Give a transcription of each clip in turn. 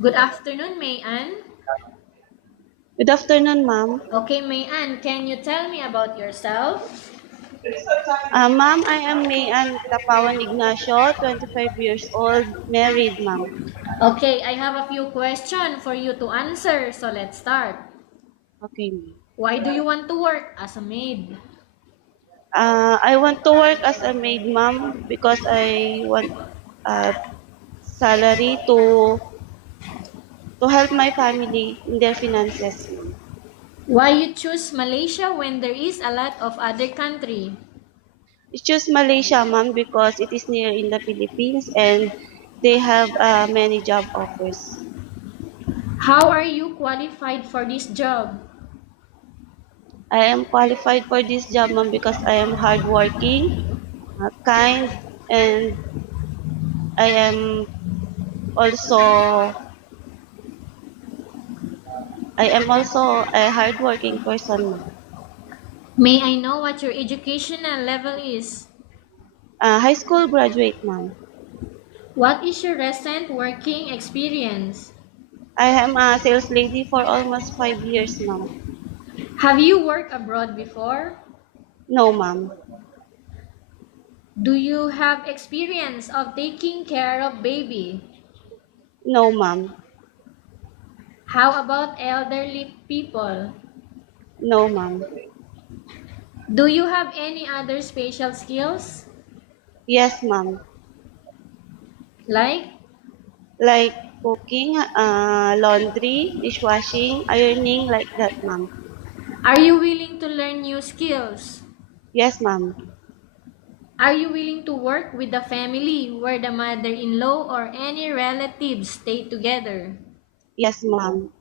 Good afternoon, Mayan. Good afternoon, ma'am. Okay, Mayan, can you tell me about yourself? Ma'am, I am Mayan Tapawan Ignacio, 25 years old, married, ma'am. Okay, I have a few questions for you to answer, so let's start. Okay, ma'am. Why do you want to work as a maid? I want to work as a maid, ma'am, because I want a salary to help my family in their finances, ma'am. Why you choose Malaysia when there is a lot of other country? I choose Malaysia, ma'am, because it is near in the Philippines and they have many job offers. How are you qualified for this job? I am qualified for this job, ma'am, because I am hardworking, kind, and I am also I am also a hardworking person, ma'am. May I know what your educational level is? High school graduate, ma'am. What is your recent working experience? I am a sales lady for almost 5 years, ma'am. Have you worked abroad before? No, ma'am. Do you have experience of taking care of baby? No, ma'am. How about elderly people? No, ma'am. Do you have any other special skills? Yes, ma'am. Like, Like cooking, laundry, dishwashing, ironing, like that, ma'am. are you willing to learn new skills? Yes, ma'am. Are you willing to work with a family where the mother-in-law or any relatives stay together? Yes, ma'am.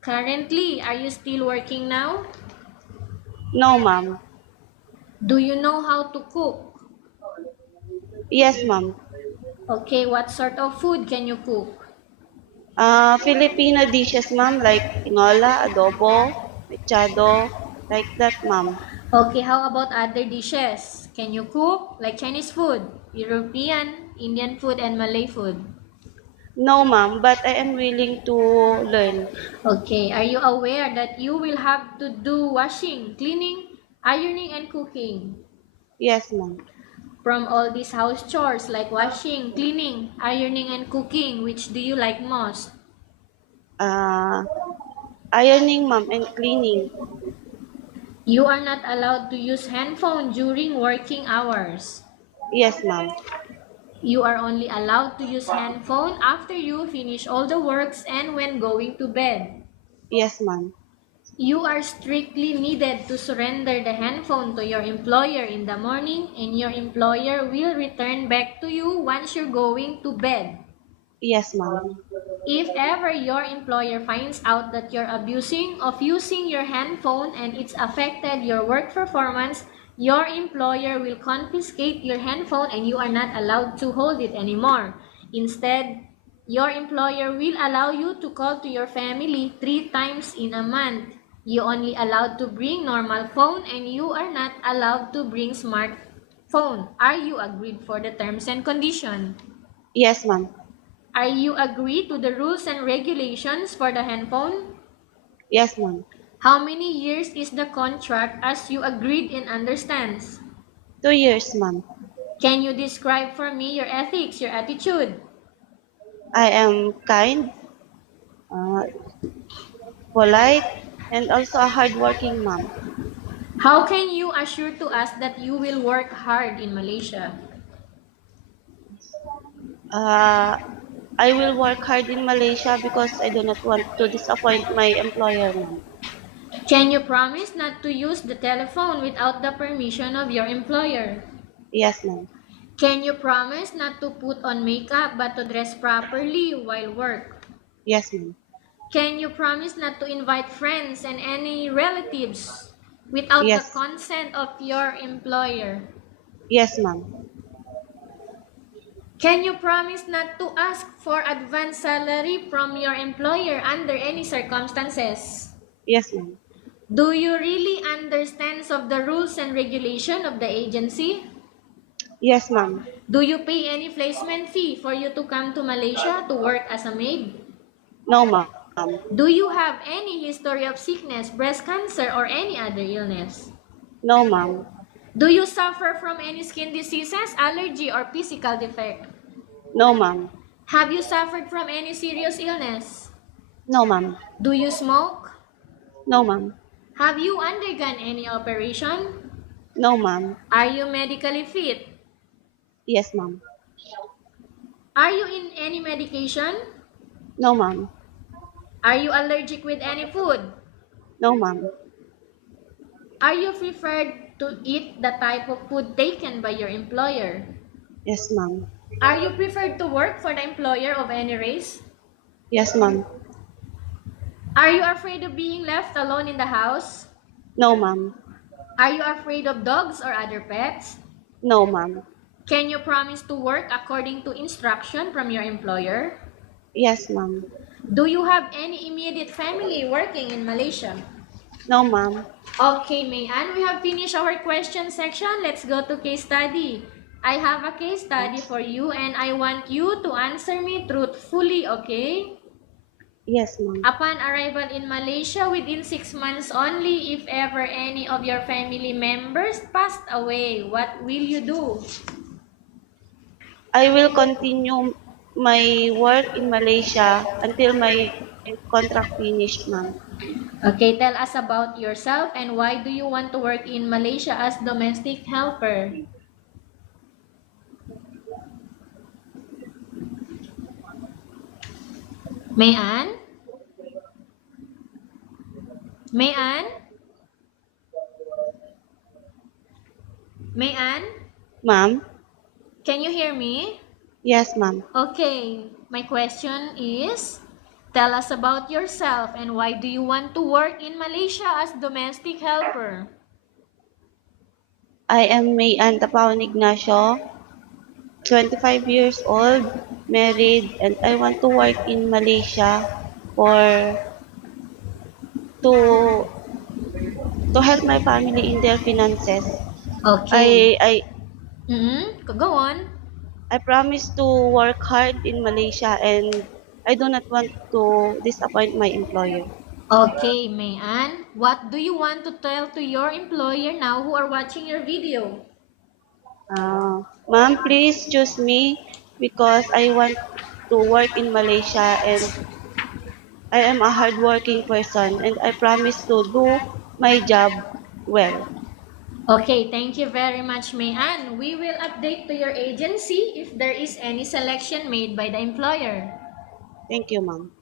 Currently, are you still working now? No, ma'am. Do you know how to cook? Yes, ma'am. Okay, what sort of food can you cook? Filipino dishes, ma'am, like tinola, adobo, mechado, like that, ma'am. Okay, how about other dishes? Can you cook like Chinese food, European, Indian food, and Malay food? No, ma'am, but I am willing to learn. Okay, are you aware that you will have to do washing, cleaning, ironing, and cooking? Yes, ma'am. From all these house chores like washing, cleaning, ironing, and cooking, which do you like most? Uh, Ironing, ma'am, and cleaning. You are not allowed to use handphone during working hours. Yes, ma'am. You are only allowed to use handphone after you finish all the works and when going to bed. Yes, ma'am. You are strictly needed to surrender the handphone to your employer in the morning and your employer will return back to you once you're going to bed. Yes, ma'am. If ever your employer finds out that you're abusing of using your handphone and it's affected your work performance, your employer will confiscate your handphone and you are not allowed to hold it anymore. Instead, your employer will allow you to call to your family 3 times in a month. You only allowed to bring normal phone and you are not allowed to bring smartphone. Are you agreed for the terms and condition? Yes, ma'am. Are you agree to the rules and regulations for the handphone? Yes, ma'am. How many years is the contract as you agreed and understands? 2 years, ma'am. Can you describe for me your ethics, your attitude? I am kind, uh, polite, and also a hardworking ma'am. How can you assure to us that you will work hard in Malaysia? Uh, I will work hard in Malaysia because I do not want to disappoint my employer, ma'am. Can you promise not to use the telephone without the permission of your employer? Yes, ma'am. Can you promise not to put on makeup but to dress properly while work? Yes, ma'am. Can you promise not to invite friends and any relatives without the Yes. consent of your employer? Yes, ma'am. Can you promise not to ask for advance salary from your employer under any circumstances? Yes, ma'am. Do you really understand of the rules and regulation of the agency? Yes, ma'am. Do you pay any placement fee for you to come to Malaysia to work as a maid? No, ma'am. Do you have any history of sickness, breast cancer, or any other illness? No, ma'am. Do you suffer from any skin diseases, allergy, or physical defect? No, ma'am. Have you suffered from any serious illness? No, ma'am. Do you smoke? No, ma'am. Have you undergone any operation? No, ma'am. Are you medically fit? Yes, ma'am. Are you in any medication? No, ma'am. Are you allergic with any food? No, ma'am. Are you preferred to eat the type of food taken by your employer? Yes, ma'am. Are you preferred to work for the employer of any race? Yes, ma'am. Are you afraid of being left alone in the house? No, ma'am. Are you afraid of dogs or other pets? No, ma'am. Can you promise to work according to instruction from your employer? Yes, ma'am. Do you have any immediate family working in Malaysia? No, ma'am. Okay, Mayan, we have finished our question section. Let's go to case study. I have a case study for you and I want you to answer me truthfully, okay? Yes, ma'am. Upon arrival in Malaysia within 6 months only, if ever any of your family members passed away, what will you do? I will continue my work in Malaysia until my contract finished, ma'am. Okay, tell us about yourself and why do you want to work in Malaysia as domestic helper? Mayan? Mayan? Mayan? Ma'am? Can you hear me? Yes, ma'am. Okay, my question is, tell us about yourself and why do you want to work in Malaysia as domestic helper? I am May Antapaon Ignacio, 25 years old, married, and I want to work in Malaysia for to to help my family in their finances. Okay. I Go on. I promise to work hard in Malaysia and I do not want to disappoint my employer. Okay, Mayan. What do you want to tell to your employer now who are watching your video? Ma'am, please choose me because I want to work in Malaysia and I am a hardworking person and I promise to do my job well. Okay, thank you very much, Mayan. We will update to your agency if there is any selection made by the employer. Thank you, ma'am.